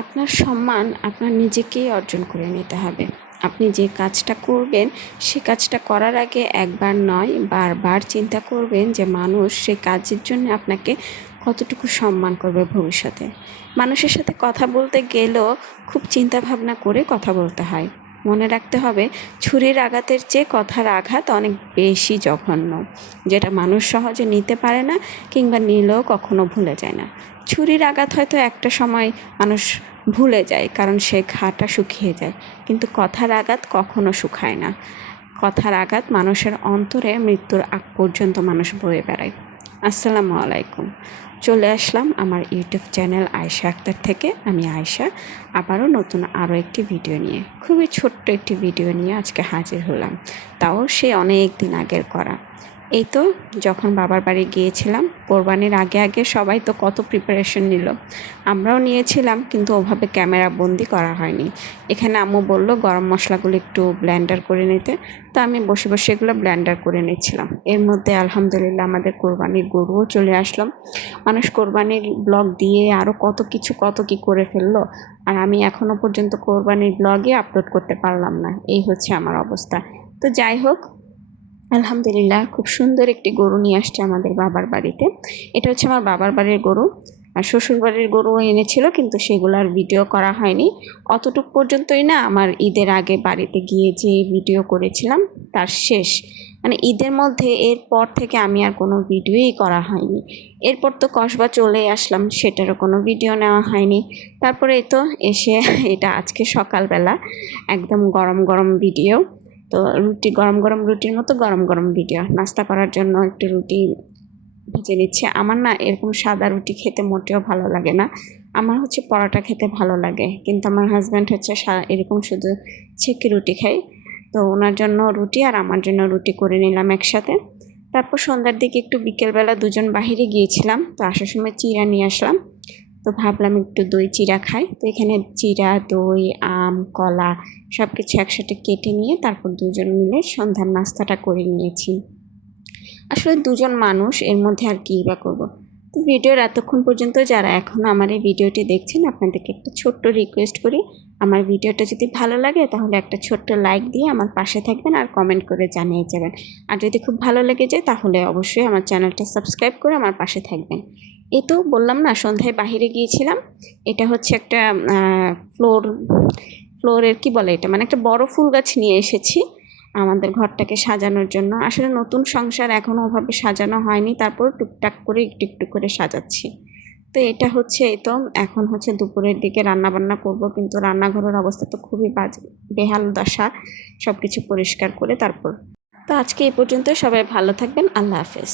আপনার সম্মান আপনার নিজেকেই অর্জন করে নিতে হবে। আপনি যে কাজটা করবেন সে কাজটা করার আগে একবার নয় বারবার চিন্তা করবেন যে মানুষ সেই কাজের জন্য আপনাকে কতটুকু সম্মান করবে ভবিষ্যতে। মানুষের সাথে কথা বলতে গেলেও খুব চিন্তা ভাবনা করে কথা বলতে হয়। মনে রাখতে হবে ছুরির আঘাতের চেয়ে কথার আঘাত অনেক বেশি জঘন্য, যেটা মানুষ সহজে নিতে পারে না কিংবা নিলেও কখনো ভুলে যায় না। ছুরির আঘাত হয়তো একটা সময় মানুষ ভুলে যায় কারণ সে ঘাটা শুকিয়ে যায়, কিন্তু কথার আঘাত কখনো শুকায় না। কথার আঘাত মানুষের অন্তরে মৃত্যুর আগ পর্যন্ত মানুষ বয়ে বেড়ায়। আসসালামু আলাইকুম। চলে আসলাম আমার ইউটিউব চ্যানেল আয়েশা আক্তার থেকে। আমি আয়েশা আবারও নতুন আরও একটি ভিডিও নিয়ে, খুবই ছোট্ট একটি ভিডিও নিয়ে আজকে হাজির হলাম, তাও সে অনেক দিন আগের করা। এই তো যখন বাবার বাড়ি গিয়েছিলাম কোরবানির আগে আগে সবাই তো কত প্রিপারেশন নিল, আমরাও নিয়েছিলাম, কিন্তু ওভাবে ক্যামেরা বন্দি করা হয়নি। এখানে আম্মু বলল গরম মশলাগুলো একটু ব্লেন্ডার করে নিতে, তো আমি বসে বসে এগুলো ব্লেন্ডার করে নিচ্ছিলাম। এর মধ্যে আলহামদুলিল্লাহ আমাদের কোরবানির গরুও চলে আসলো। মানুষ কোরবানির ব্লগ দিয়ে আরও কত কি করে ফেললো, আর আমি এখনও পর্যন্ত কোরবানির ব্লগে আপলোড করতে পারলাম না। এই হচ্ছে আমার অবস্থা। তো যাই হোক, আলহামদুলিল্লাহ খুব সুন্দর একটি গরু নিয়ে আসছে আমাদের বাবার বাড়িতে। এটা হচ্ছে আমার বাবার বাড়ির গরু। আর শ্বশুর বাড়ির গরুও এনেছিল, কিন্তু সেগুলোর ভিডিও করা হয়নি। অতটুকু পর্যন্তই না, আমার ঈদের আগে বাড়িতে গিয়ে যে ভিডিও করেছিলাম তার শেষ, মানে ঈদের মধ্যে এরপর থেকে আমি আর কোনো ভিডিওই করা হয়নি। এরপর তো কসবা চলে আসলাম, সেটারও কোনো ভিডিও নেওয়া হয়নি। তারপরে এই তো এসে এটা আজকে সকালবেলা একদম গরম গরম ভিডিও। তো রুটি, গরম গরম রুটির মতো গরম গরম ভিডিও। নাস্তা করার জন্য একটু রুটি ভেজে নিচ্ছে। আমার না এরকম সাদা রুটি খেতে মোটেও ভালো লাগে না, আমার হচ্ছে পরোটা খেতে ভালো লাগে, কিন্তু আমার হাজব্যান্ড হচ্ছে এরকম শুধু ছেঁকে রুটি খায়। তো ওনার জন্য রুটি আর আমার জন্য রুটি করে নিলাম একসাথে। তারপর সন্ধ্যার দিকে একটু বিকেলবেলা দুজন বাহিরে গিয়েছিলাম, তো আসার সময় চিড়া নিয়ে আসলাম। তো ভাবলাম একটু দই চিড়া খাই। তো এখানে চিড়া, দই, আম, কলা সব কিছু একসাথে কেটে নিয়ে তারপর দুজন মিলে সন্ধ্যার নাস্তাটা করে নিয়েছি। আসলে দুজন মানুষ, এর মধ্যে আর কী বা করবো। তো ভিডিওর এতক্ষণ পর্যন্ত যারা এখনও আমার এই ভিডিওটি দেখছেন, আপনাদেরকে একটা ছোট্ট রিকোয়েস্ট করি, আমার ভিডিওটা যদি ভালো লাগে তাহলে একটা ছোট্ট লাইক দিয়ে আমার পাশে থাকবেন আর কমেন্ট করে জানিয়ে যাবেন। আর যদি খুব ভালো লেগে যায় তাহলে অবশ্যই আমার চ্যানেলটা সাবস্ক্রাইব করে আমার পাশে থাকবেন। এই তো বললাম না, সন্ধ্যায় বাহিরে গিয়েছিলাম। এটা হচ্ছে একটা ফ্লোরের কি বলে এটা, মানে একটা বড় ফুল গাছ নিয়ে এসেছি আমাদের ঘরটাকে সাজানোর জন্য। আসলে নতুন সংসার, এখনও ওভাবে সাজানো হয়নি, তারপর টুকটাক করে একটু একটু করে সাজাচ্ছি। তো এটা হচ্ছে, এই তো এখন হচ্ছে দুপুরের দিকে রান্না বান্না করব, কিন্তু রান্নাঘরের অবস্থা তো খুবই বাজে, বেহাল দশা। সব কিছু পরিষ্কার করে তারপর। তো আজকে এই পর্যন্ত, সবাই ভালো থাকবেন। আল্লাহ হাফেজ।